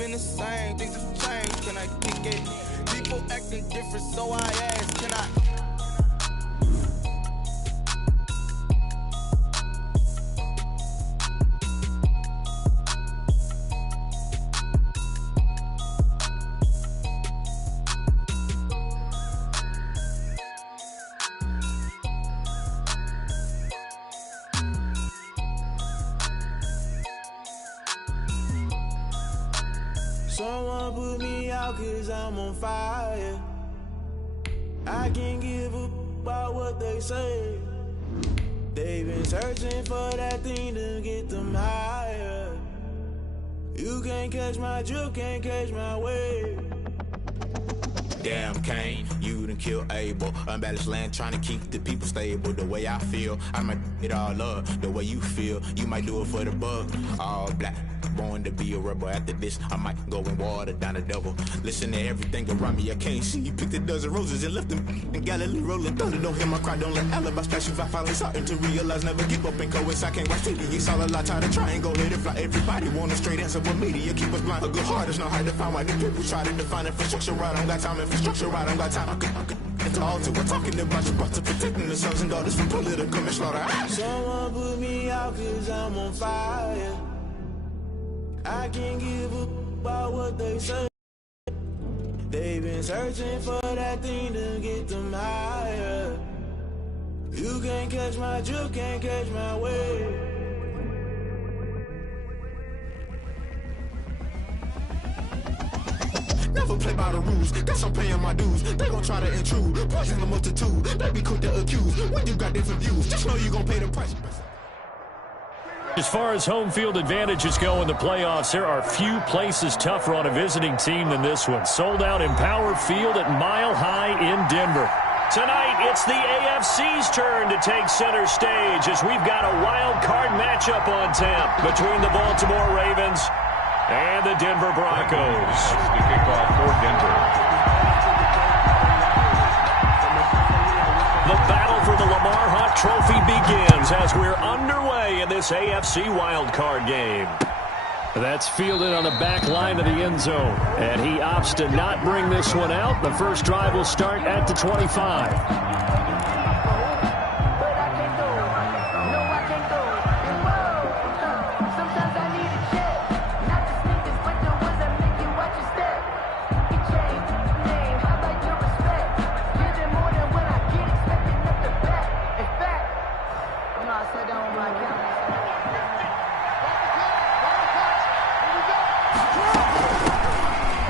been the same, things have changed. Can I kick it? People acting different, so I ask, can I? Someone put me out 'cause I'm on fire. I can't give up about what they say. They've been searching for that thing to get them higher. You can't catch my drift, can't catch my wave. Damn, Kane, you done killed Abel. Unbalanced land, trying to keep the people stable. The way I feel, I might it all up. The way you feel, you might do it for the bug. All black, born to be a rebel. After this, I might go and water down the devil. Listen to everything around me, I can't see. You picked a dozen roses and left them in Galilee rolling thunder. Don't hear my cry, don't let alibis pass you. I finally starting to realize, never give up and coincide. Can't watch TV, it's all a lot. Try to try and go let it fly. Everybody want a straight answer, but media keep us blind. A good heart is not hard to find. Why the people try to define infrastructure right? I don't got time, infrastructure right, I don't got time. It's all to we're talking about your brother protecting the sons and daughters from political manslaughter. Someone put me out 'cause I'm on fire. I can't give up about what they say. They've been searching for that thing to get them higher. You can't catch my drift, can't catch my wave. Never play by the rules, guess I'm paying my dues. They gon' try to intrude, poison the multitude. They be quick to accuse, when you got different views, just know you gon' pay the price. As far as home field advantages go in the playoffs, there are few places tougher on a visiting team than this one. Sold out Empower Field at Mile High in Denver. Tonight, it's the AFC's turn to take center stage as we've got a wild card matchup on tap between the Baltimore Ravens and the Denver Broncos. That's the kickoff for Denver. The battle for the Lamar Hunt Trophy begins as we're underway in this AFC wildcard game. That's fielded on the back line of the end zone, and he opts to not bring this one out. The first drive will start at the 25.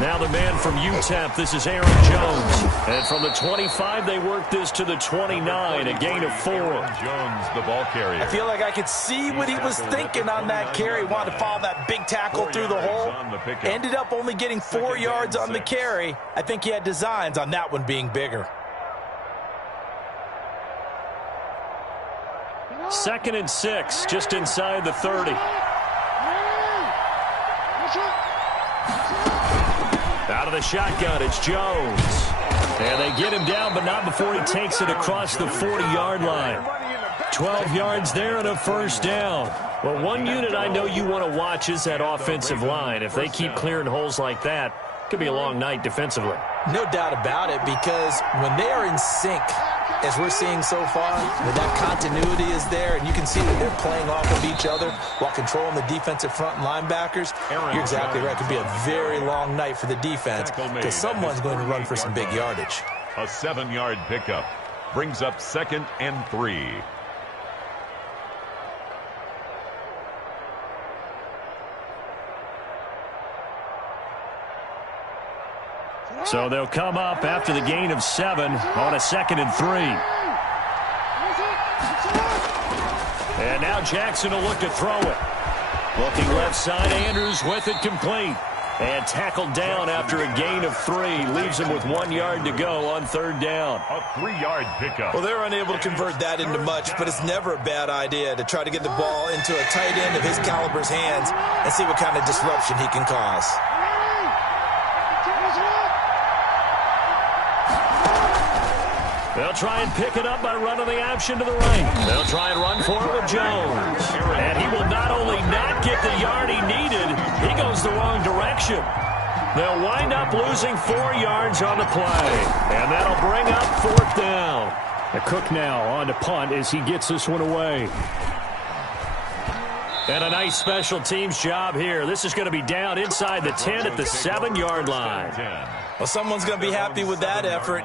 Now the man from UTEP, this is Aaron Jones. And from the 25, they work this to the 29, a gain of 4. Aaron Jones, the ball carrier. I feel like I could see what he was thinking on that carry. Wanted to follow that big tackle through the hole. Ended up only getting 4 yards on the carry. I think he had designs on that one being bigger. 2nd and 6, just inside the 30. Out of the shotgun, it's Jones. And they get him down, but not before he takes it across the 40-yard line. 12 yards there and a first down. Well, one unit I know you want to watch is that offensive line. If they keep clearing holes like that, it could be a long night defensively. No doubt about it, because when they are in sync, as we're seeing so far, when that continuity is there, and you can see that they're playing off of each other while controlling the defensive front linebackers, you're exactly right. It could be a very long night for the defense because someone's going to run for some big yardage. A 7-yard pickup brings up 2nd and 3. So they'll come up after the gain of 7 on a 2nd and 3. And now Jackson will look to throw it. Looking left side, Andrews with it complete. And tackled down after a gain of 3. Leaves him with 1 yard to go on 3rd down. A 3-yard pickup. Well, they're unable to convert that into much, but it's never a bad idea to try to get the ball into a tight end of his caliber's hands and see what kind of disruption he can cause. They'll try and pick it up by running the option to the right. They'll try and run for it with Jones. And he will not only not get the yard he needed, he goes the wrong direction. They'll wind up losing 4 yards on the play. And that'll bring up 4th down. Cook now on to punt as he gets this one away. And a nice special teams job here. This is going to be down inside the 10 at the 7-yard line. Well, someone's going to be happy with that effort.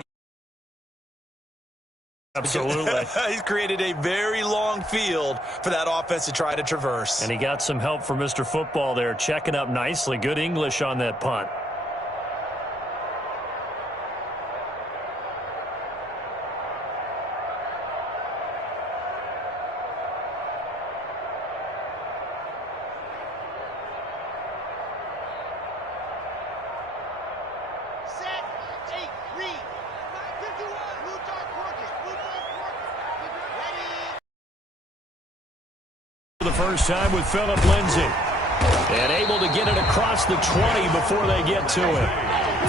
Absolutely. He's created a very long field for that offense to try to traverse. And he got some help from Mr. Football there, checking up nicely. Good English on that punt. The first time with Phillip Lindsay. And able to get it across the 20 before they get to it.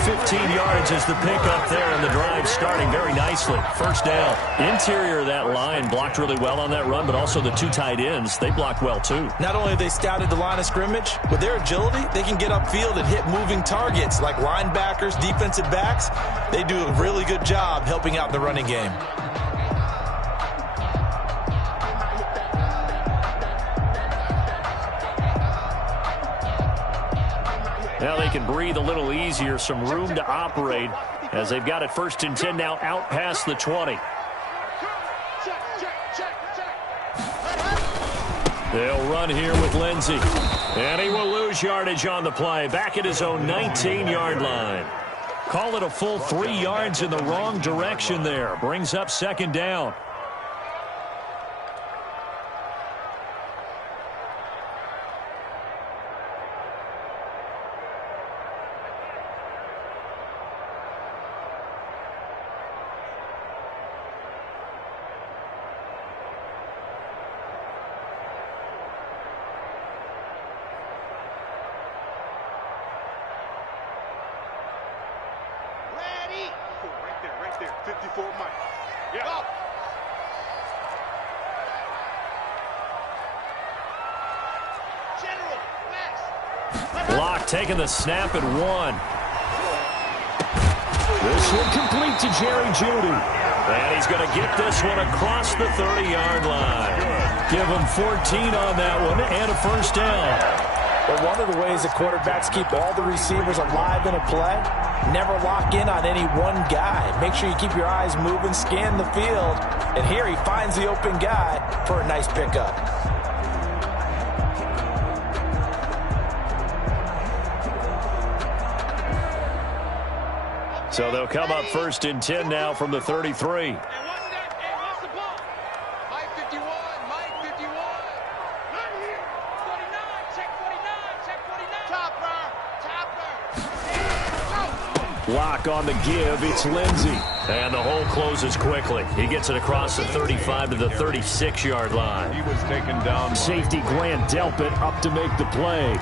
15 yards is the pickup there, and the drive starting very nicely. First down. Interior of that line blocked really well on that run, but also the 2 tight ends, they blocked well too. Not only have they scouted the line of scrimmage, with their agility, they can get upfield and hit moving targets like linebackers, defensive backs. They do a really good job helping out the running game. Now they can breathe a little easier, some room to operate as they've got it 1st and 10 now out past the 20. They'll run here with Lindsay. And he will lose yardage on the play. Back at his own 19-yard line. Call it a full 3 yards in the wrong direction there. Brings up 2nd down. Right there, 54 Mike. Yeah. Block taking the snap at 1. This one complete to Jerry Jeudy. And he's going to get this one across the 30-yard line. Give him 14 on that one and a first down. But one of the ways that quarterbacks keep all the receivers alive in a play, never lock in on any one guy. Make sure you keep your eyes moving, scan the field. And here he finds the open guy for a nice pickup. So they'll come up 1st and 10 now from the 33. Block on the give. It's Lindsay. And the hole closes quickly. He gets it across the 35 to the 36-yard line. He was taken down. Safety Grant Delpit up to make the play.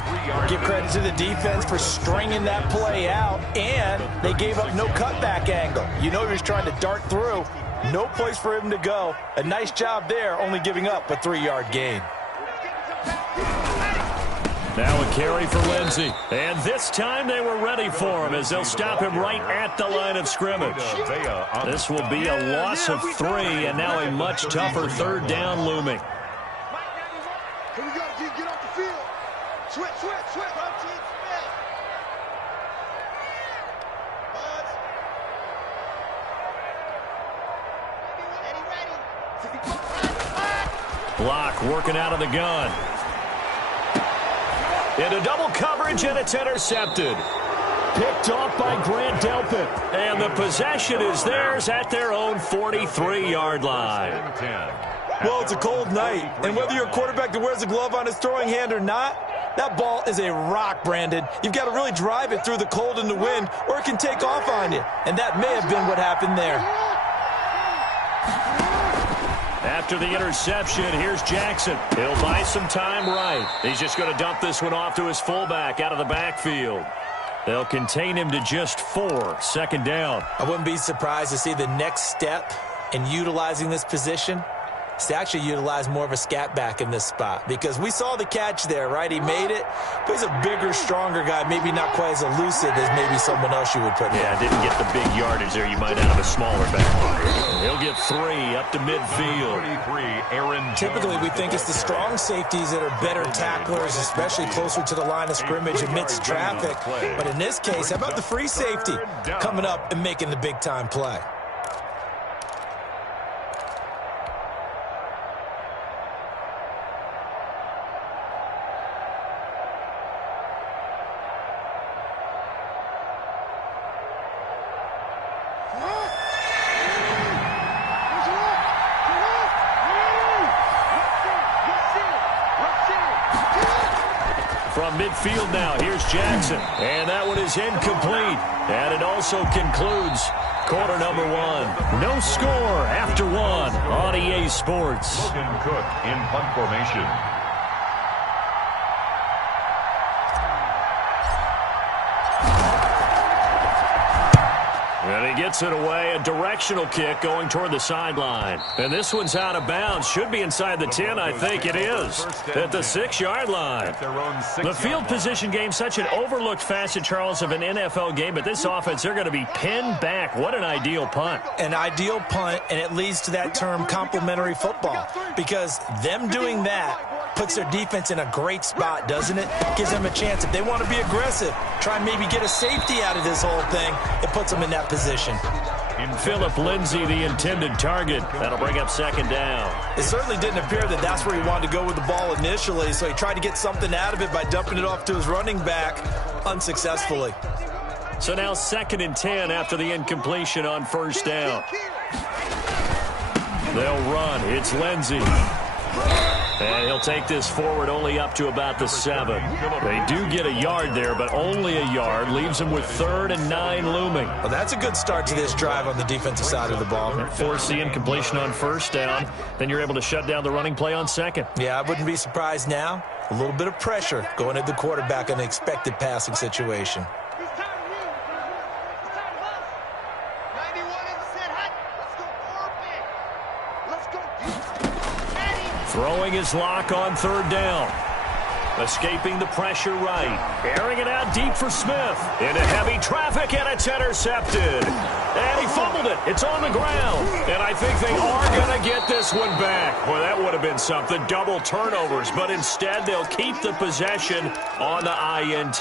Give credit to the defense for stringing that play out, and they gave up no cutback angle. You know he was trying to dart through. No place for him to go. A nice job there, only giving up a 3-yard gain. Now a carry for Lindsay. And this time they were ready for him as they'll stop him right at the line of scrimmage. This will be a loss of 3, and now a much tougher 3rd down looming. Here we go, D, get off the field. Switch. Block working out of the gun. Into double coverage, and it's intercepted. Picked off by Grant Delpit. And the possession is theirs at their own 43-yard line. Well, it's a cold night, and whether you're a quarterback that wears a glove on his throwing hand or not, that ball is a rock, Brandon. You've got to really drive it through the cold and the wind, or it can take off on you. And that may have been what happened there. After the interception, here's Jackson. He'll buy some time right. He's just going to dump this one off to his fullback out of the backfield. They'll contain him to just 4. 2nd down. I wouldn't be surprised to see the next step in utilizing this position is to actually utilize more of a scat back in this spot, because we saw the catch there, right? He made it, but he's a bigger, stronger guy, maybe not quite as elusive as maybe someone else you would put in. Yeah, didn't get the big yardage there you might out of a smaller back. He'll get 3 up to midfield. Typically, we think it's the strong safeties that are better tacklers, especially closer to the line of scrimmage amidst traffic. But in this case, how about the free safety coming up and making the big-time play? From midfield now, here's Jackson. And that one is incomplete. And it also concludes quarter number 1. No score after 1 on EA Sports. Logan Cook in punt formation. And he gets it away, a directional kick going toward the sideline. And this one's out of bounds. Should be inside the 10, I think it is, at the 6-yard line. The field position game, such an overlooked facet, Charles, of an NFL game, but this offense, they're going to be pinned back. What an ideal punt. An ideal punt, and it leads to that term complementary football, because them doing that puts their defense in a great spot, doesn't it? Gives them a chance. If they want to be aggressive, try and maybe get a safety out of this whole thing, it puts them in that position. Philip Lindsay, the intended target. That'll bring up 2nd down. It certainly didn't appear that that's where he wanted to go with the ball initially, so he tried to get something out of it by dumping it off to his running back unsuccessfully. So now 2nd and 10 after the incompletion on 1st down. They'll run. It's Lindsay. And he'll take this forward only up to about the 7. They do get a yard there, but only a yard. Leaves them with 3rd and 9 looming. Well, that's a good start to this drive on the defensive side of the ball. Force the incompletion on 1st down. Then you're able to shut down the running play on 2nd. Yeah, I wouldn't be surprised now. A little bit of pressure going at the quarterback in an expected passing situation. Throwing his lock on 3rd down. Escaping the pressure right. Airing it out deep for Smith. Into heavy traffic, and it's intercepted. And he fumbled it. It's on the ground. And I think they are going to get this one back. Well, that would have been something. Double turnovers. But instead, they'll keep the possession on the INT.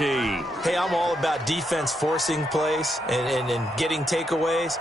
Hey, I'm all about defense forcing plays and getting takeaways.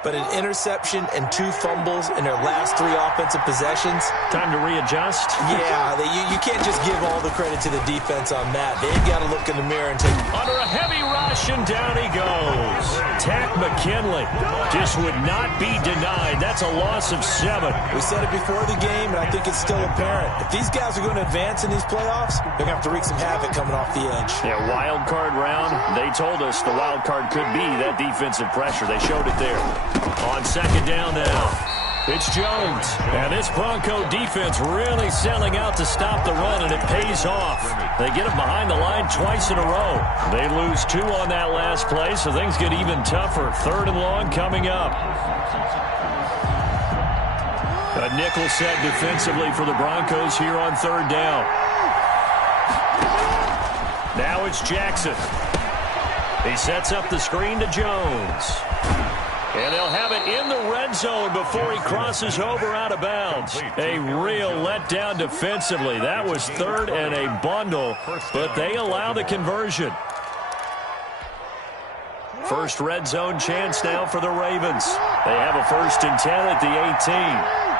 But an interception and 2 fumbles in their last 3 offensive possessions. Time to readjust? Yeah, you can't just give all the credit to the defense on that. They've got to look in the mirror and take... Under a heavy rush, and down he goes. Tack McKinley just would not be denied. That's a loss of 7. We said it before the game, and I think it's still apparent. If these guys are going to advance in these playoffs, they're going to have to wreak some havoc coming off the edge. Yeah, wild card round. They told us the wild card could be that defensive pressure. They showed it there. On 2nd down now, it's Jones. And this Bronco defense really selling out to stop the run, and it pays off. They get him behind the line twice in a row. They lose 2 on that last play, so things get even tougher. 3rd and long coming up. A nickel set defensively for the Broncos here on 3rd down. Now it's Jackson. He sets up the screen to Jones. And they'll have it in the red zone before he crosses over out of bounds. A real letdown defensively. That was 3rd and a bundle, but they allow the conversion. First red zone chance now for the Ravens. They have a 1st and 10 at the 18.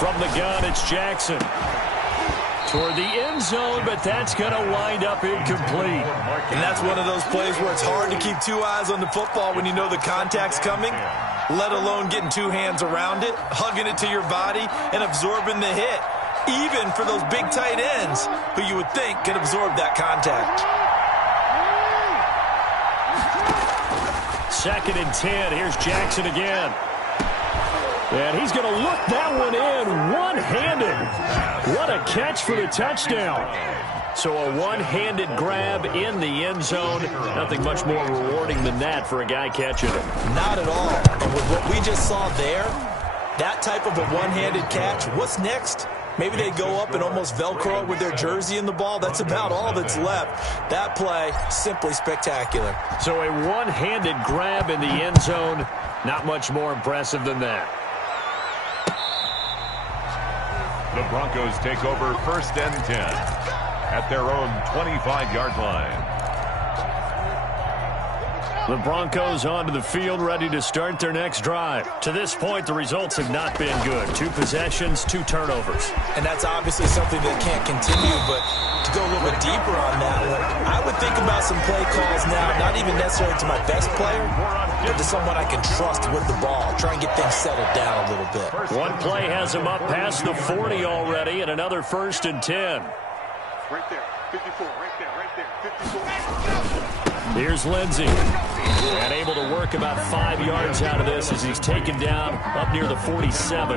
From the gun, it's Jackson. Toward the end zone, but that's going to wind up incomplete. And that's one of those plays where it's hard to keep 2 eyes on the football when you know the contact's coming, let alone getting 2 hands around it, hugging it to your body, and absorbing the hit, even for those big tight ends who you would think can absorb that contact. 2nd and 10. Here's Jackson again. And he's going to look that one in one-handed. What a catch for the touchdown. So a one-handed grab in the end zone. Nothing much more rewarding than that for a guy catching it. Not at all. And with what we just saw there, that type of a one-handed catch, what's next? Maybe they go up and almost Velcro with their jersey in the ball. That's about all that's left. That play, simply spectacular. So a one-handed grab in the end zone. Not much more impressive than that. The Broncos take over 1st and 10 at their own 25-yard line. The Broncos onto the field, ready to start their next drive. To this point, the results have not been good. 2 possessions, 2 turnovers. And that's obviously something that can't continue, but to go a little bit deeper on that one, I would think about some play calls now, not even necessarily to my best player, but to someone I can trust with the ball. Try and get things settled down a little bit. One play has him up past the 40 already, and another 1st and 10. Right there, 54, right there, 54. Here's Lindsey, and able to work about 5 yards out of this as he's taken down up near the 47.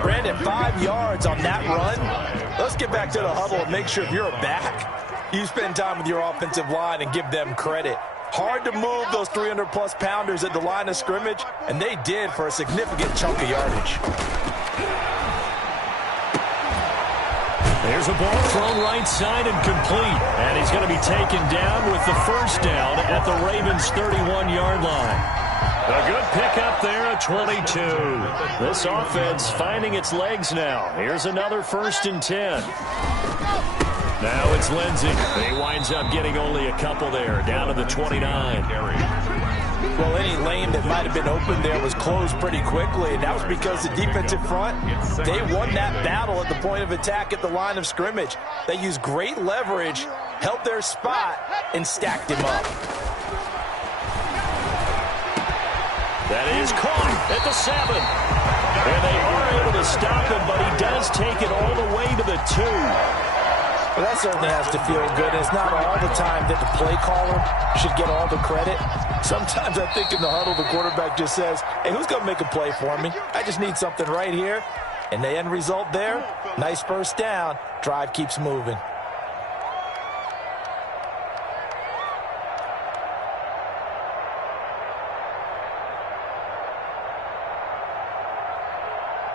Brandon, 5 yards on that run. Let's get back to the huddle and make sure if you're a back, you spend time with your offensive line and give them credit. Hard to move those 300-plus pounders at the line of scrimmage, and they did for a significant chunk of yardage. There's a ball thrown right side and complete. And he's going to be taken down with the first down at the Ravens' 31-yard line. A good pickup there at 22. This offense finding its legs now. Here's another 1st and 10. Now it's Lindsey. He winds up getting only a couple there, down to the 29. Well, any lane that might have been open there was closed pretty quickly, and that was because the defensive front, they won that battle at the point of attack at the line of scrimmage. They used great leverage, held their spot, and stacked him up. That is caught at the 7. And they are able to stop him, but he does take it all the way to the 2. Well, that certainly has to feel good. It's not all the time that the play caller should get all the credit. Sometimes I think in the huddle, the quarterback just says, hey, who's going to make a play for me? I just need something right here. And the end result there, nice first down. Drive keeps moving.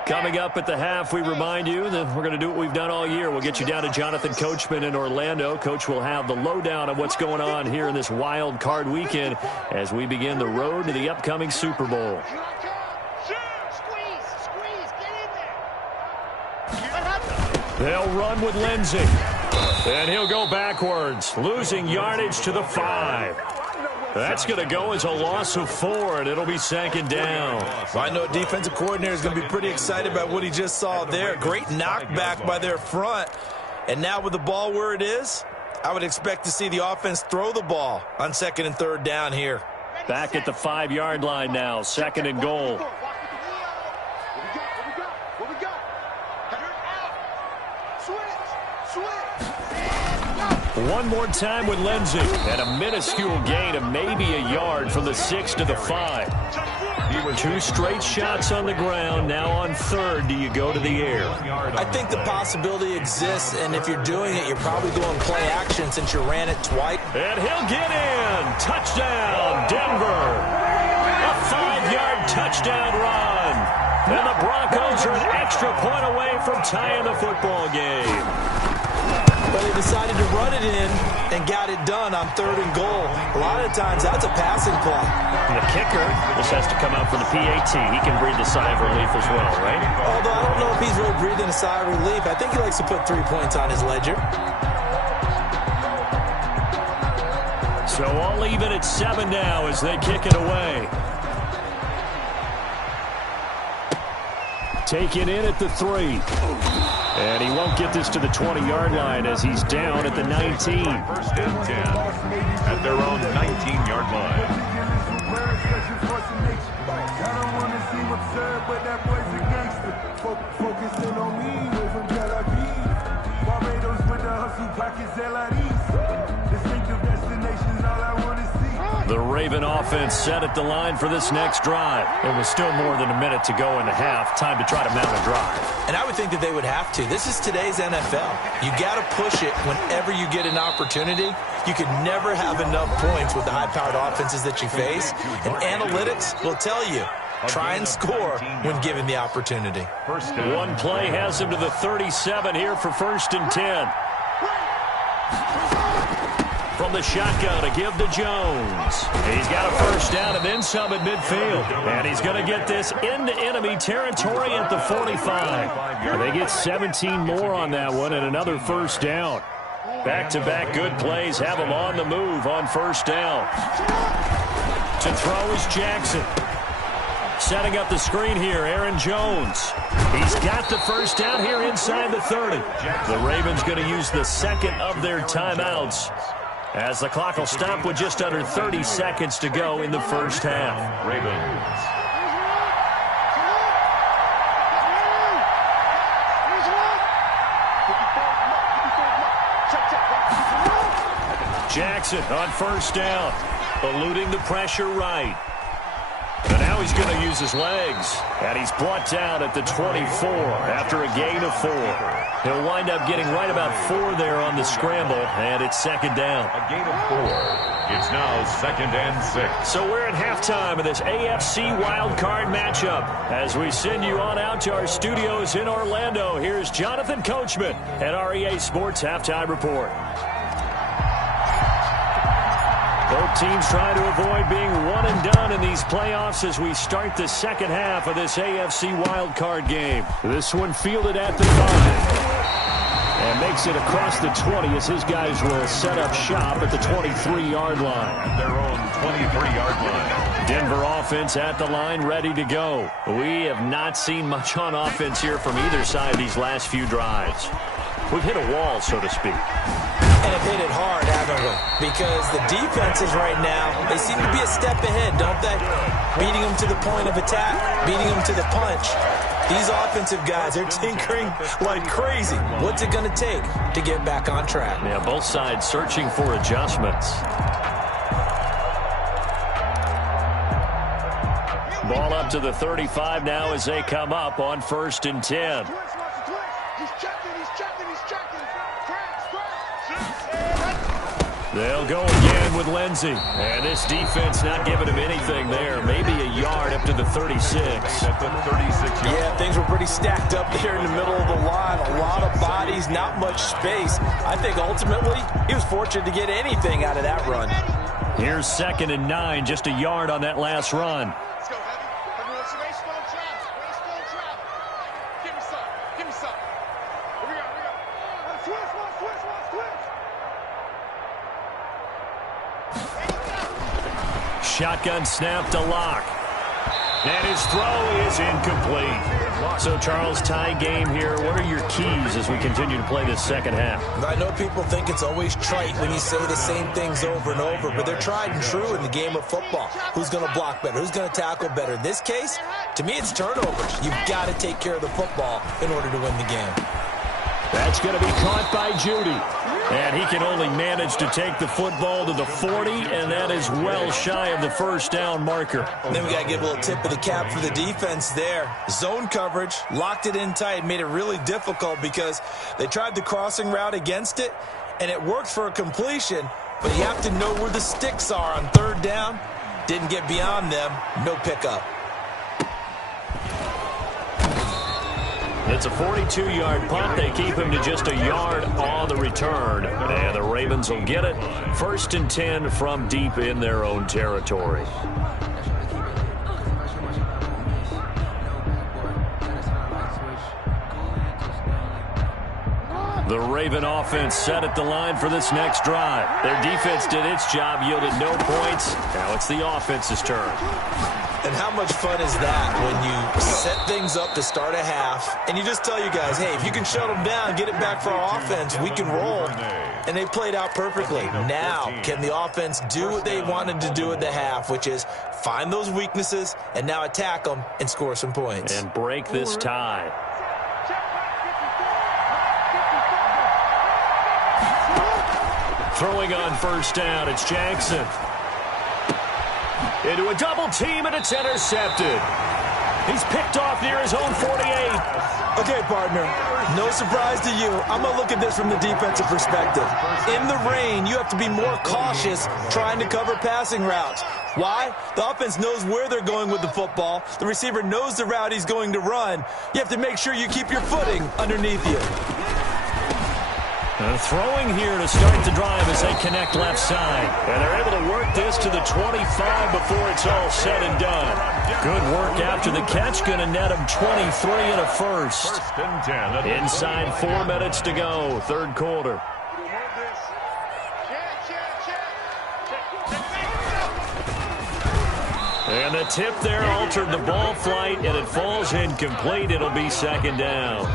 Coming up at the half, we remind you that we're going to do what we've done all year. We'll get you down to Jonathan Coachman in Orlando. Coach will have the lowdown of what's going on here in this wild card weekend as we begin the road to the upcoming Super Bowl. They'll run with Lindsey. And he'll go backwards, losing yardage to the 5. That's going to go as a loss of 4, and it'll be 2nd down. Well, I know a defensive coordinator is going to be pretty excited about what he just saw there. Great knockback by their front. And now with the ball where it is, I would expect to see the offense throw the ball on 2nd and 3rd down here. Back at the 5-yard line now, 2nd and goal. One more time with Lindsey, and a minuscule gain of maybe a yard from the 6 to the 5. 2 straight shots on the ground. Now on 3rd, do you go to the air? I think the possibility exists, and if you're doing it, you're probably going play action since you ran it twice. And he'll get in. Touchdown, Denver. A 5-yard touchdown run. And the Broncos are an extra point away from tying the football game. But they decided to run it in and got it done on 3rd and goal. A lot of times, that's a passing play. And the kicker just has to come out for the PAT. He can breathe a sigh of relief as well, right? Although I don't know if he's really breathing a sigh of relief. I think he likes to put 3 points on his ledger. So all even at 7 now as they kick it away. Taken in at the 3. And he won't get this to the 20-yard line as he's down at the 19. 1st and 10 at their own 19-yard line. The Raven offense set at the line for this next drive. It was still more than a minute to go in the half. Time to try to mount a drive. And I would think that they would have to. This is today's NFL. You got to push it whenever you get an opportunity. You can never have enough points with the high-powered offenses that you face. And analytics will tell you, try and score when given the opportunity. One play has him to the 37 here for 1st and 10. From the shotgun, a give to Jones. He's got a first down and then some at midfield. And he's going to get this into enemy territory at the 45. They get 17 more on that one and another first down. Back-to-back good plays have him on the move on first down. To throw is Jackson. Setting up the screen here, Aaron Jones. He's got the first down here inside the 30. The Ravens going to use the second of their timeouts, as the clock will stop with just under 30 seconds to go in the first half. Ravens. Jackson on first down, eluding the pressure right. And now he's going to use his legs. And he's brought down at the 24 after a gain of 4. He'll wind up getting right about 4 there on the scramble, and it's second down. A gain of 4. It's now 2nd and 6. So we're at halftime of this AFC wildcard matchup. As we send you on out to our studios in Orlando, here's Jonathan Coachman at REA Sports Halftime Report. Both teams try to avoid being one and done in these playoffs as we start the second half of this AFC wildcard game. This one fielded at the 5. And makes it across the 20 as his guys will set up shop at the 23-yard line. At their own 23-yard line. Denver offense at the line, ready to go. We have not seen much on offense here from either side these last few drives. We've hit a wall, so to speak. And have hit it hard, haven't we? Because the defenses right now, they seem to be a step ahead, don't they? Beating them to the point of attack, beating them to the punch. These offensive guys, they're tinkering like crazy. What's it going to take to get back on track? Yeah, both sides searching for adjustments. Ball up to the 35 now as they come up on 1st and 10. They'll go again with Lindsey. And this defense not giving him anything there. Maybe a yard up to the 36. At the 36-yard. Yeah, things were pretty stacked up there in the middle of the line. A lot of bodies, not much space. I think ultimately he was fortunate to get anything out of that run. Here's 2nd and 9, just a yard on that last run. Let's go, Heavy. Everyone, race full travel. Race full travel. Give me some. Give me some. Here we go. Here we go. Switch. Shotgun snap to Locke. And his throw is incomplete. So, Charles, tie game here. What are your keys as we continue to play this second half? I know people think it's always trite when you say the same things over and over, but they're tried and true in the game of football. Who's going to block better? Who's going to tackle better? In this case, to me, it's turnovers. You've got to take care of the football in order to win the game. That's going to be caught by Judy. And he can only manage to take the football to the 40, and that is well shy of the first down marker. And then we got to give a little tip of the cap for the defense there. Zone coverage, locked it in tight, made it really difficult because they tried the crossing route against it, and it worked for a completion, but you have to know where the sticks are on 3rd down. Didn't get beyond them, no pickup. It's a 42-yard punt. They keep him to just a yard on the return. And the Ravens will get it. 1st and 10 from deep in their own territory. The Raven offense set at the line for this next drive. Their defense did its job, yielded no points. Now it's the offense's turn. And how much fun is that when you set things up to start a half and you just tell you guys, hey, if you can shut them down, get it back for our offense, we can roll. And they played out perfectly. Now, can the offense do what they wanted to do at the half, which is find those weaknesses and now attack them and score some points. And break this tie. Throwing on first down, it's Jackson. into a double team, and it's intercepted. He's picked off near his own 48. Okay, partner, no surprise to you. I'm going to look at this from the defensive perspective. In the rain, you have to be more cautious trying to cover passing routes. Why? The offense knows where they're going with the football. The receiver knows the route he's going to run. You have to make sure you keep your footing underneath you. Throwing here to start the drive as they connect left side. And they're able to work this to the 25 before it's all said and done. Good work after the catch. Going to net him 23 and a first. First and 10. Inside 4 minutes to go, third quarter. And the tip there altered the ball flight, and it falls incomplete. It'll be second down.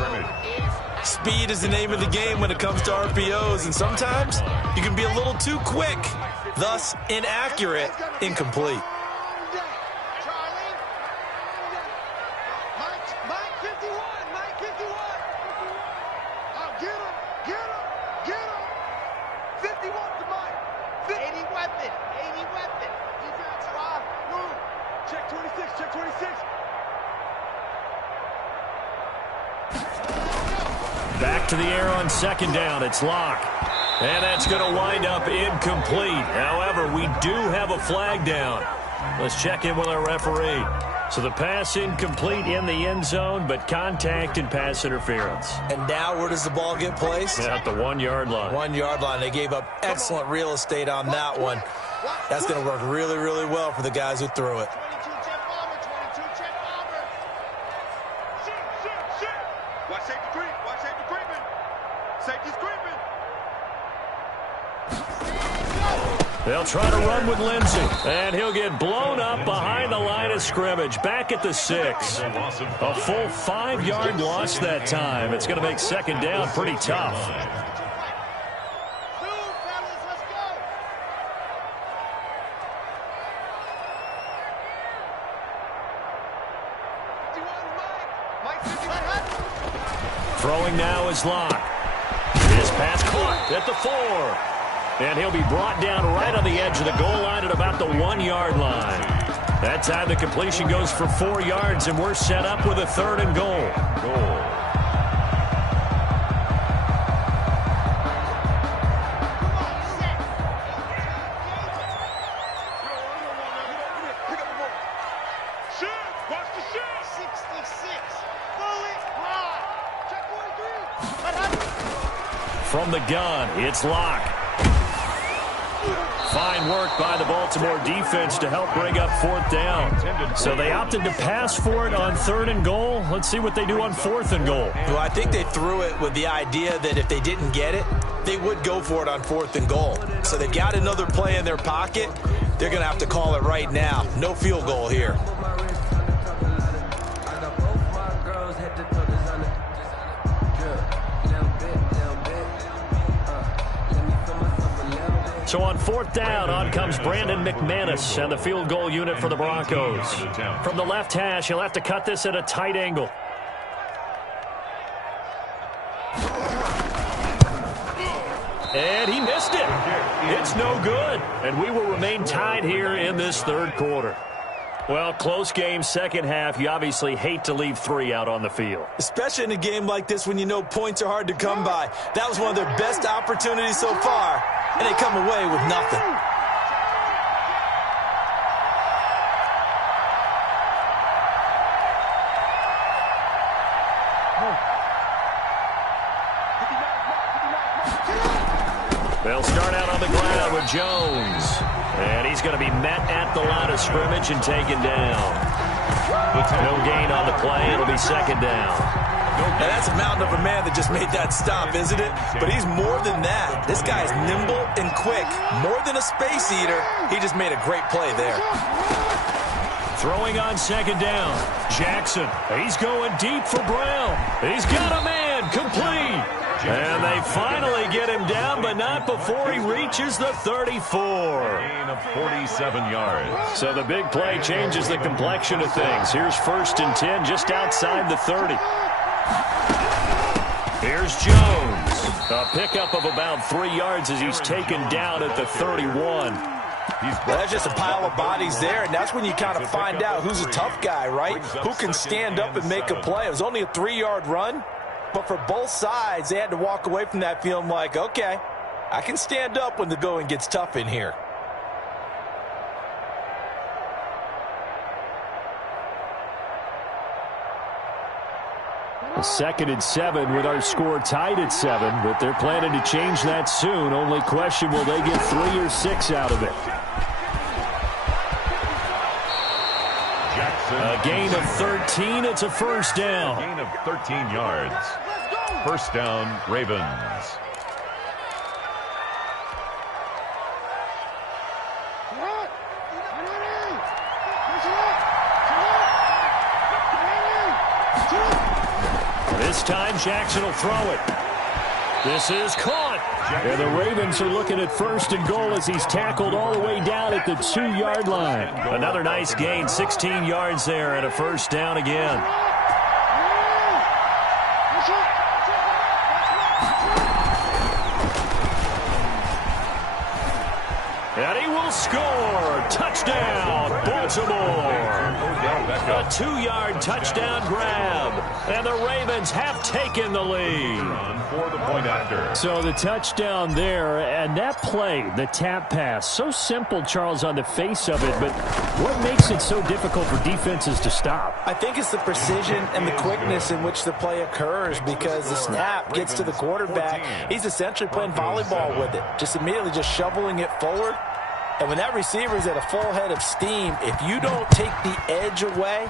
Speed is the name of the game when it comes to RPOs, and sometimes you can be a little too quick, thus inaccurate, incomplete. Back to the air on second down. It's Locke. And that's going to wind up incomplete. However, we do have a flag down. Let's check in with our referee. So the pass incomplete in the end zone, but contact and pass interference. And now where does the ball get placed? At the 1 yard line. 1 yard line. They gave up excellent real estate on that one. That's going to work really, really well for the guys who threw it. They'll try to run with Lindsey, and he'll get blown up behind the line of scrimmage, back at the 6. A full 5 yard loss that time. It's going to make second down pretty tough. Throwing now is Locke. His pass caught at the 4. And he'll be brought down right on the edge of the goal line at about the 1 yard line. That time the completion goes for 4 yards, and we're set up with a 3rd and goal. From the gun, it's Locke. Fine work by the Baltimore defense to help bring up 4th down. So they opted to pass for it on 3rd and goal. Let's see what they do on 4th and goal. Well, I think they threw it with the idea that if they didn't get it, they would go for it on 4th and goal. So they've got another play in their pocket. They're going to have to call it right now. No field goal here. So on 4th down, on comes Brandon McManus and the field goal unit for the Broncos. From the left hash, he'll have to cut this at a tight angle. And he missed it. It's no good. And we will remain tied here in this 3rd quarter. Well, close game, second half. You obviously hate to leave 3 out on the field. Especially in a game like this when you know points are hard to come by. That was one of their best opportunities so far, and they come away with nothing. They'll start out on the ground with Jones. And he's going to be met at the line of scrimmage and taken down. No gain on the play. It'll be second down. Now that's a mountain of a man that just made that stop, isn't it? But he's more than that. This guy is nimble and quick. More than a space eater. He just made a great play there. Throwing on second down. Jackson. He's going deep for Brown. He's got a man. Complete. And they finally get him down, but not before he reaches the 34. Gain of 47 yards. So the big play changes the complexion of things. Here's 1st and 10 just outside the 30. Here's Jones. A pickup of about 3 yards as he's taken down at the 31. That's just a pile of bodies there, and that's when you kind of find out who's a tough guy, right? Who can stand up and make a play. It was only a 3-yard run, but for both sides, they had to walk away from that feeling like, okay, I can stand up when the going gets tough in here. A 2nd and 7 with our score tied at 7, but they're planning to change that soon. Only question, will they get 3 or 6 out of it? A gain of 13. It's a first down. A gain of 13 yards. First down, Ravens. This time Jackson will throw it. This is caught. And the Ravens are looking at 1st and goal as he's tackled all the way down at the 2-yard line. Another nice gain, 16 yards there, and a first down again. And he will score. Touchdown, Baltimore. A 2-yard touchdown grab. And the Ravens have taken the lead. For the point after. So the touchdown there, and that play, the tap pass, so simple, Charles, on the face of it, but what makes it so difficult for defenses to stop? I think it's the precision and the quickness in which the play occurs, because the snap gets to the quarterback. He's essentially playing volleyball with it, just immediately just shoveling it forward. And when that receiver is at a full head of steam, if you don't take the edge away,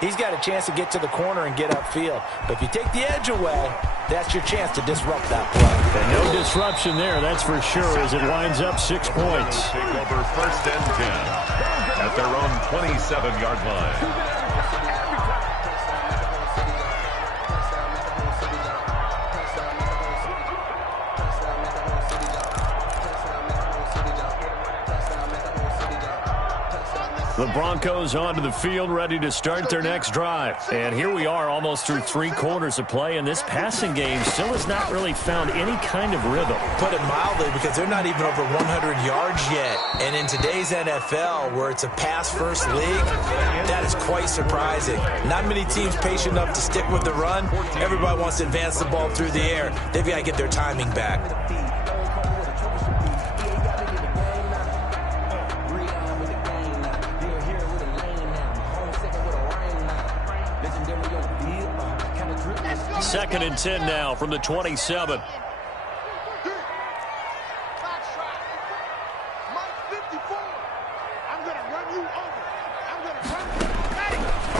he's got a chance to get to the corner and get upfield. But if you take the edge away, that's your chance to disrupt that play. And no disruption there, that's for sure, as it winds up 6 points. Take over 1st and 10 at their own 27-yard line. The Broncos onto the field, ready to start their next drive. And here we are, almost through 3 quarters of play, and this passing game still has not really found any kind of rhythm. Put it mildly, because they're not even over 100 yards yet. And in today's NFL, where it's a pass-first league, that is quite surprising. Not many teams patient enough to stick with the run. Everybody wants to advance the ball through the air. They've got to get their timing back. Second and 10 now from the 27.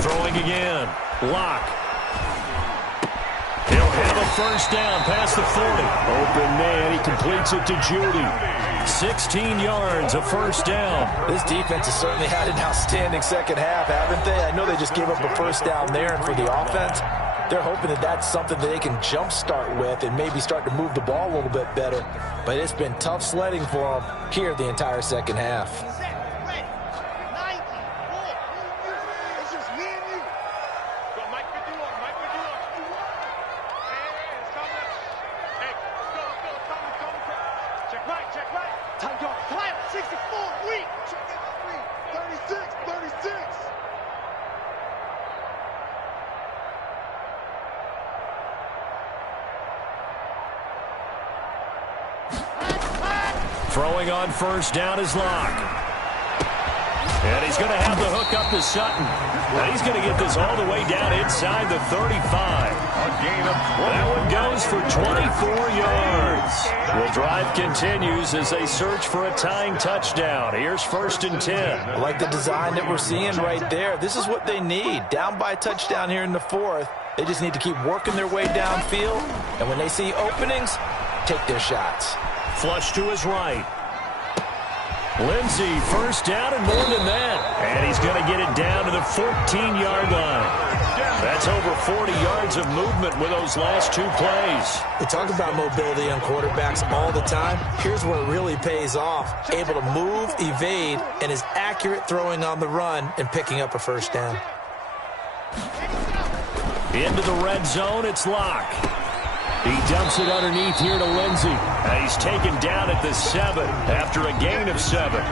Throwing again. Lock. He'll have a first down past the 40. Open man. He completes it to Judy. 16 yards, a first down. This defense has certainly had an outstanding second half, haven't they? I know they just gave up a first down there, and for the offense, they're hoping that that's something that they can jumpstart with and maybe start to move the ball a little bit better. But it's been tough sledding for them here the entire second half. Throwing on first down is Lock. And he's going to have the hook up to Sutton. And he's going to get this all the way down inside the 35. A gain of 20. That one goes for 24 yards. The drive continues as they search for a tying touchdown. Here's 1st and 10. I like the design that we're seeing right there. This is what they need. Down by a touchdown here in the 4th. They just need to keep working their way downfield. And when they see openings, take their shots. Flush to his right. Lindsey, first down and more than that. And he's going to get it down to the 14-yard line. That's over 40 yards of movement with those last 2 plays. We talk about mobility on quarterbacks all the time. Here's where it really pays off. Able to move, evade, and is accurate throwing on the run and picking up a first down. Into the red zone, it's Lock. He dumps it underneath here to Lindsey. And he's taken down at the 7 after a gain of 7.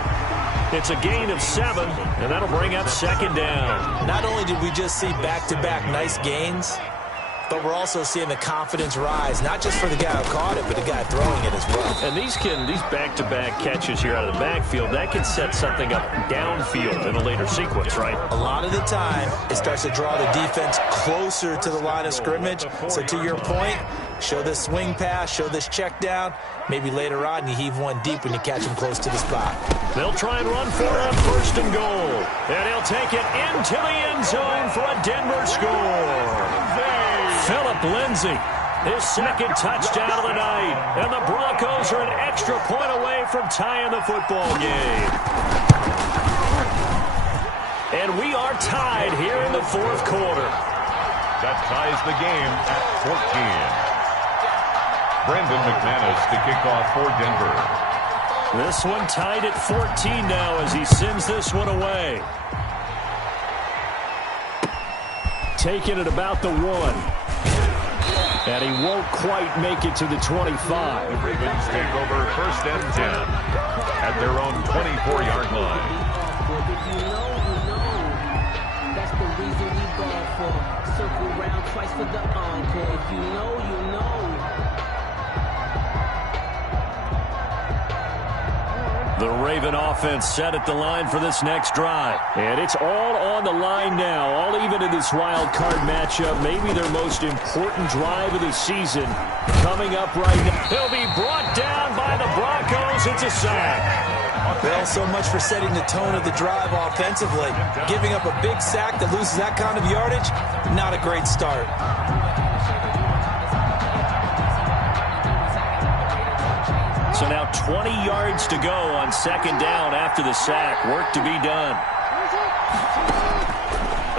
It's a gain of 7, and that'll bring up second down. Not only did we just see back-to-back nice gains, but we're also seeing the confidence rise, not just for the guy who caught it, but the guy throwing it as well. And these back-to-back catches here out of the backfield, that can set something up downfield in a later sequence, right? A lot of the time, it starts to draw the defense closer to the line of scrimmage. So to your point, show this swing pass, show this check down. Maybe later on, you heave one deep when you catch him close to the spot. They'll try and run for it on 1st and goal. And he'll take it into the end zone for a Denver score. Phillip Lindsay, his second touchdown of the night. And the Broncos are an extra point away from tying the football game. And we are tied here in the 4th quarter. That ties the game at 14. Brandon McManus to kick off for Denver. This one tied at 14 now as he sends this one away. Taking it about the 1. And he won't quite make it to the 25. The Ravens take over 1st and 10 at their own 24-yard line. That's the reason we ball for. Circle round twice for the encore. If you know, you know. The Raven offense set at the line for this next drive. And it's all on the line now, all even in this wild card matchup. Maybe their most important drive of the season coming up right now. He'll be brought down by the Broncos. It's a sack. Well, so much for setting the tone of the drive offensively. Giving up a big sack that loses that kind of yardage, not a great start. So now 20 yards to go on 2nd down after the sack. Work to be done.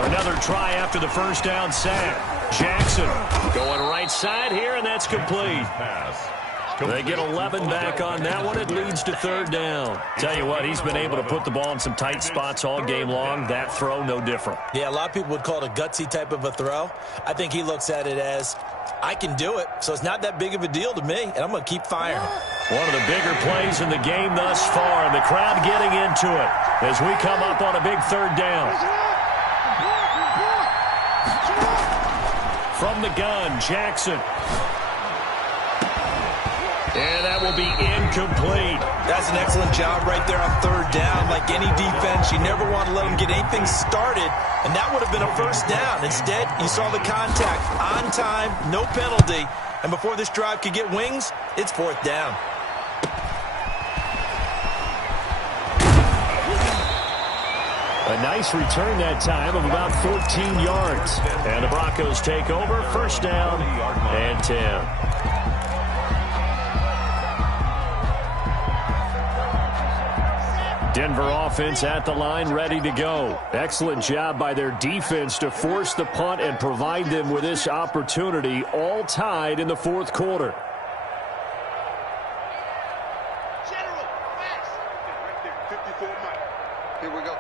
Another try after the 1st down sack. Jackson going right side here, and that's complete. They get 11 back on that one. It leads to 3rd down. Tell you what, he's been able to put the ball in some tight spots all game long. That throw, no different. Yeah, a lot of people would call it a gutsy type of a throw. I think he looks at it as, I can do it, so it's not that big of a deal to me, and I'm going to keep firing. One of the bigger plays in the game thus far, and the crowd getting into it as we come up on a big 3rd down. From the gun, Jackson. And that will be incomplete. That's an excellent job right there on 3rd down. Like any defense, you never want to let them get anything started, and that would have been a 1st down. Instead, you saw the contact on time, no penalty, and before this drive could get wings, it's 4th down. A nice return that time of about 14 yards. And the Broncos take over, 1st down and 10. Denver offense at the line, ready to go. Excellent job by their defense to force the punt and provide them with this opportunity, all tied in the 4th quarter. General, fast. Right there, 54 Mike. Here we go.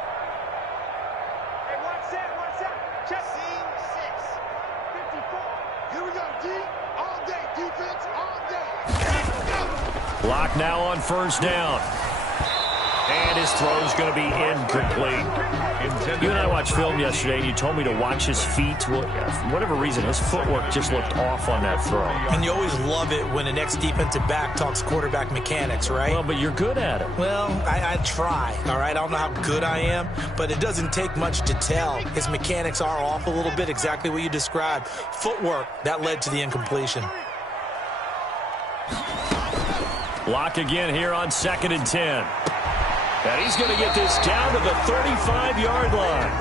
Hey, watch that. Check. Scene 6. 54. Here we go, D. All day, defense, all day. Block now on 1st down. And his throw's going to be incomplete. You and I watched film yesterday, and you told me to watch his feet. Well, for whatever reason, his footwork just looked off on that throw. And you always love it when an ex-defensive back talks quarterback mechanics, right? Well, but you're good at it. Well, I try, all right? I don't know how good I am, but it doesn't take much to tell. His mechanics are off a little bit, exactly what you described. Footwork, that led to the incompletion. Block again here on 2nd and 10. And he's going to get this down to the 35-yard line.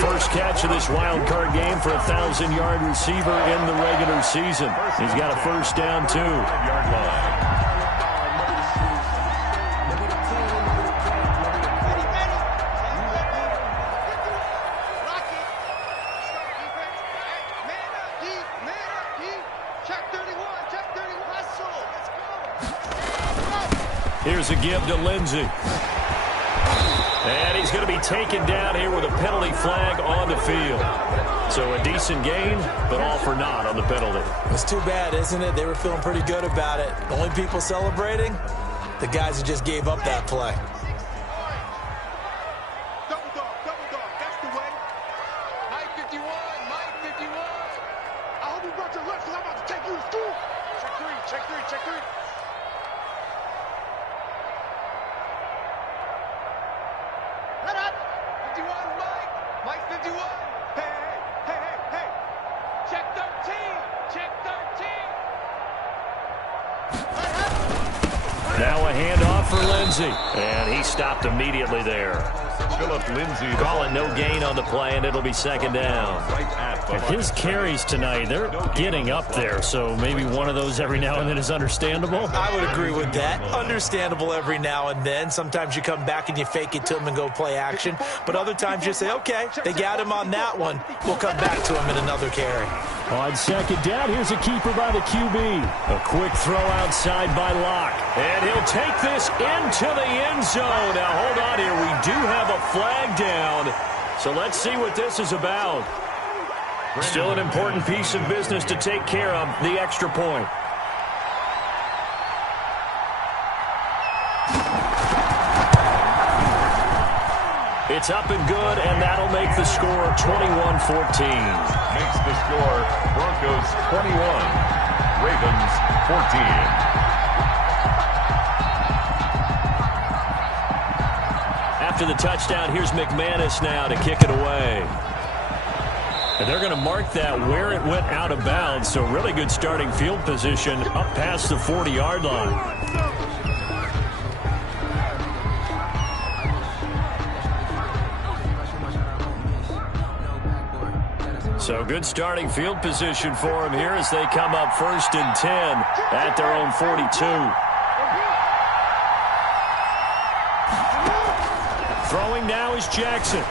First catch of this wild card game for a 1,000-yard receiver in the regular season. He's got a 1st down, too. Here's a give to Lindsay. And he's going to be taken down here with a penalty flag on the field. So a decent gain, but all for naught on the penalty. It's too bad, isn't it? They were feeling pretty good about it. The only people celebrating, the guys who just gave up that play. Check three, check three. Let up. 51, Mike. Mike 51. Hey, hey, hey, hey, hey. Check 13. Check 13. Let up. Now a handoff for Lindsey. And he stopped immediately there. Philip Lindsay Calling no gain on the play, and it'll be second down. And his carries tonight, they're getting up there, so maybe one of those every now and then is understandable. I would agree with that. Understandable every now and then. Sometimes you come back and you fake it to him and go play action. But other times you say, okay, they got him on that one. We'll come back to him in another carry. On second down, here's a keeper by the QB. A quick throw outside by Locke. And he'll take this into the end zone. Now, hold on here. We do have a flag down. So let's see what this is about. Still an important piece of business to take care of, the extra point. It's up and good, and that'll make the score 21-14. Makes the score Broncos 21, Ravens 14. After the touchdown, here's McManus now to kick it away. And they're going to mark that where it went out of bounds, so really good starting field position up past the 40-yard line. So good starting field position for them here as they come up 1st and 10 at their own 42. Throwing now is Jackson.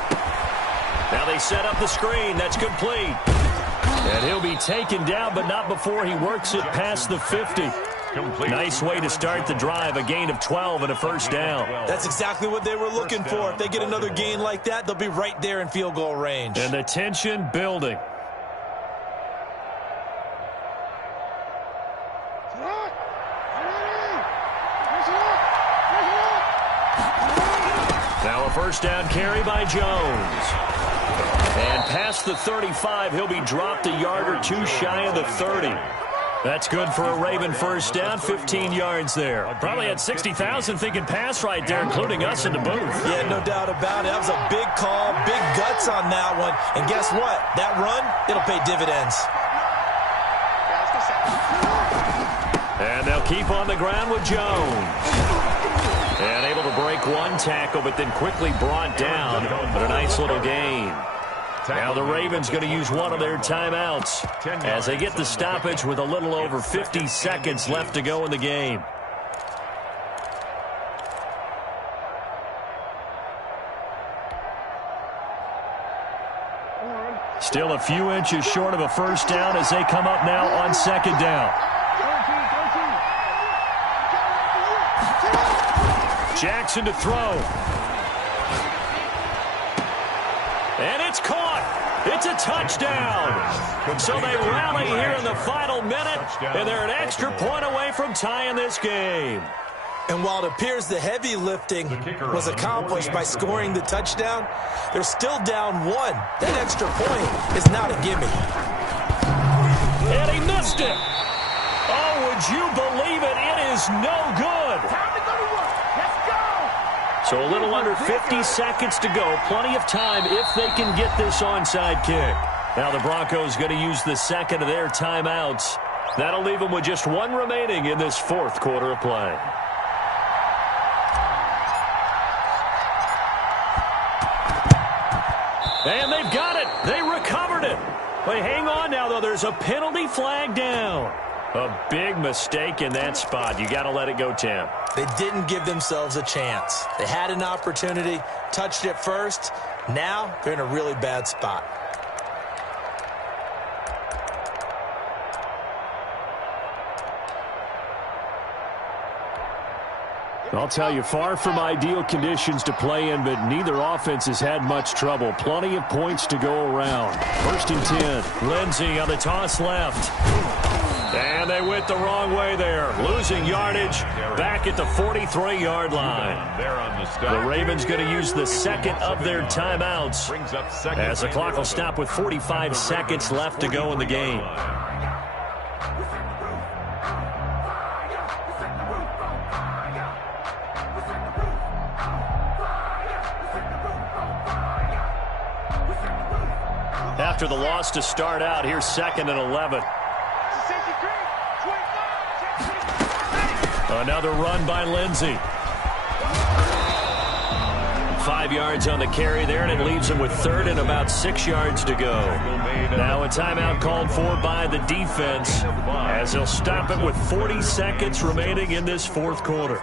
Now they set up the screen. That's complete. And he'll be taken down, but not before he works it past the 50. Nice way to start the drive, a gain of 12 and a first down. That's exactly what they were looking for. If they get another gain like that, they'll be right there in field goal range. And the tension building. Now a first down carry by Jones. And past the 35, he'll be dropped a yard or two shy of the 30. That's good for a Raven first down, 15 yards there. Probably had 60,000 thinking pass right there, including us in the booth. Yeah, no doubt about it. That was a big call, big guts on that one. And guess what? That run, it'll pay dividends. And they'll keep on the ground with Jones. And able to break one tackle, but then quickly brought down. But a nice little gain. Now the Ravens going to use one of their timeouts as they get the stoppage with a little over 50 seconds left to go in the game. Still a few inches short of a first down as they come up now on second down. Jackson to throw. And it's caught. It's a touchdown. So they rally here in the final minute, and they're an extra point away from tying this game. And while it appears the heavy lifting was accomplished by scoring the touchdown, they're still down one. That extra point is not a gimme. And he missed it. Oh, would you believe it? It is no good. Time to go to work. Let's go. So a little under 50 seconds to go. Plenty of time if they can get this onside kick. Now the Broncos going to use the second of their timeouts. That'll leave them with just one remaining in this fourth quarter of play. And they've got it. They recovered it. But hang on now, though. There's a penalty flag down. A big mistake in that spot. You got to let it go, Tim. They didn't give themselves a chance. They had an opportunity, touched it first. Now they're in a really bad spot. I'll tell you, far from ideal conditions to play in, but neither offense has had much trouble. Plenty of points to go around. 1st and 10. Lindsey on the toss left. And they went the wrong way there. Losing yardage back at the 43-yard line. The Ravens going to use the second of their timeouts as the clock will stop with 45 seconds left to go in the game. after the loss to start out. Here's 2nd and 11. Another run by Lindsey. 5 yards on the carry there, and it leaves him with 3rd and about 6 yards to go. Now a timeout called for by the defense as they'll stop it with 40 seconds remaining in this 4th quarter.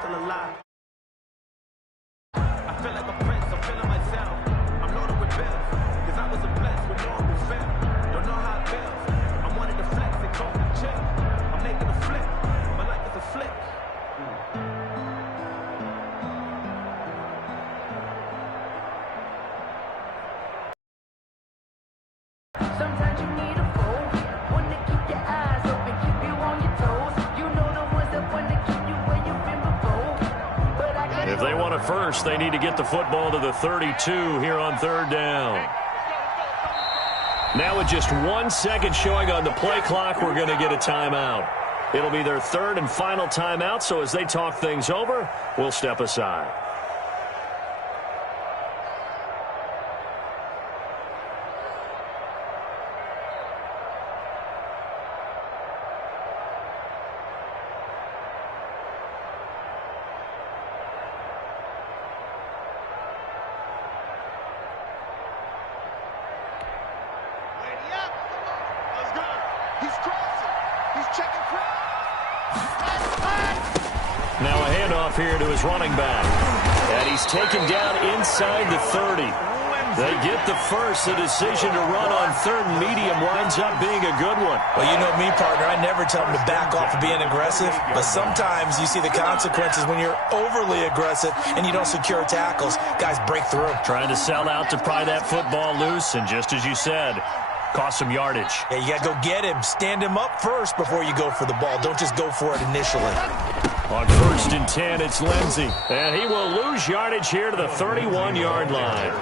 Sometimes you need a foe, one to keep your eyes open, keep you on your toes. You know the ones that want to keep you where you've been before. But if they want it first, they need to get the football to the 32 here on 3rd down. Now with just 1 second showing on the play clock, we're going to get a timeout. It'll be their 3rd and final timeout, so as they talk things over, we'll step aside. Now a handoff here to his running back. And he's taken down inside the 30. They get the first. The decision to run on 3rd and medium winds up being a good one. Well, you know me, partner. I never tell them to back off of being aggressive. But sometimes you see the consequences when you're overly aggressive and you don't secure tackles. Guys break through. Trying to sell out to pry that football loose. And just as you said, cost some yardage. Yeah, you got to go get him. Stand him up first before you go for the ball. Don't just go for it initially. On 1st and 10, it's Lindsey. And he will lose yardage here to the 31-yard line.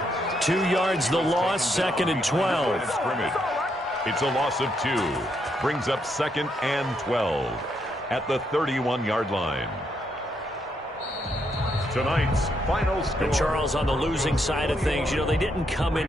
2 yards the loss, 2nd and 12. It's a loss of 2. Brings up 2nd and 12 at the 31-yard line. Tonight's final score. And Charles, on the losing side of things, you know, they didn't come in